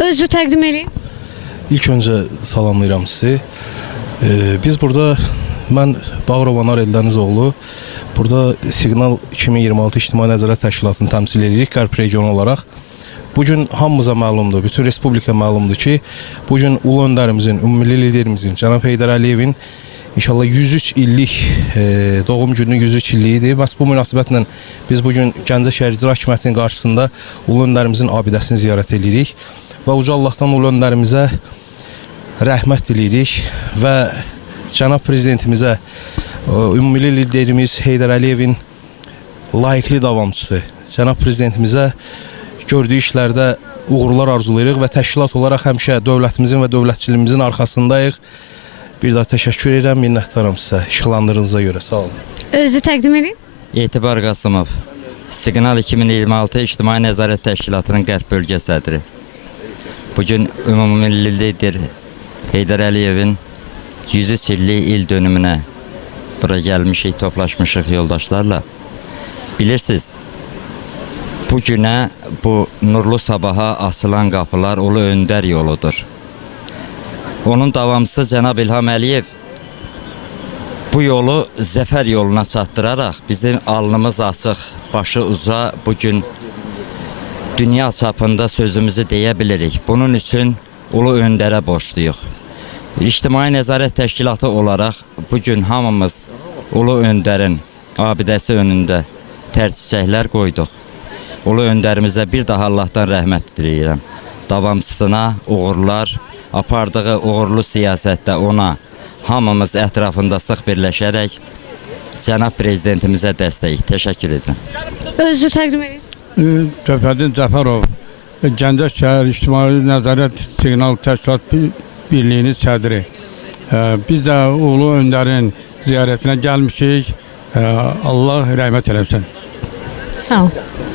Özü təqdim edin. İlk öncə salamlayıram sizi. Biz burada, mən Bağırov Anar Eldənizoğlu, burada Siqnal 2026 İctimai Nəzarət Təşkilatını təmsil edirik Qərb regionu olaraq. Bugün hamımıza məlumdur, bütün respublika məlumdur ki, bugün ulu öndərimizin, ümummilli liderimizin, cənab Heydər Əliyevin İnşallah 103 illik doğum gününün 103 illiyidir. Bəs bu münasibətlə biz bugün Gəncə şəhər İcra Hakimiyyətinin qarşısında ulu öndərimizin abidəsini ziyarət edirik və uca Allahdan ulu öndərimizə rəhmət diləyirik və cənab prezidentimizə, ümummilli liderimiz Heydər Əliyevin layiqli davamçısı, cənab prezidentimizə gördüyü işlərdə uğurlar arzulayırıq və təşkilat olaraq həmişə dövlətimizin və dövlətçiliyimizin arxasındayıq. Bir daha təşəkkür edirəm, minnətdaram sizə işıqlandığınıza görə. Sağ olun. Özü təqdim edin. Etibar Qasımov, Siqnal 2026 İctimai Nəzarət Təşkilatının Qərb bölgə sədri. Bugün ümummilli lider Heydər Əliyevin 103 illik il dönümünə bura gəlmişik, toplaşmışıq yoldaşlarla. Bilirsiniz, bu günə, bu nurlu sabaha açılan qapılar Ulu Öndər yoludur. Onun davamçısı cənab İlham Əliyev bu yolu zəfər yoluna çatdıraraq bizim alnımız açıq, başı uca bugün dünya çapında sözümüzü deyə bilirik. Bunun üçün Ulu Öndərə borçluyuq. İctimai Nəzarət Təşkilatı olaraq bugün hamımız Ulu Öndərin abidəsi önündə tərçiçəklər qoyduq. Ulu Öndərimizə bir daha Allahdan rəhmət diləyirəm. Davamçısına uğurlar, apardığı uğurlu siyasətdə ona hamımız ətrafında sıx birləşərək cənab prezidentimizə dəstək. Təşəkkür edirəm. Özü təqdim edin. Cəfəddin Cəfərov, Gəncə şəhər İctimai Nəzarət Siqnal Təşkilat Birliyinin sədri. Biz də Ulu Öndərin ziyarətinə gəlmişik. Allah rəhmət eləsin. Sağ olun.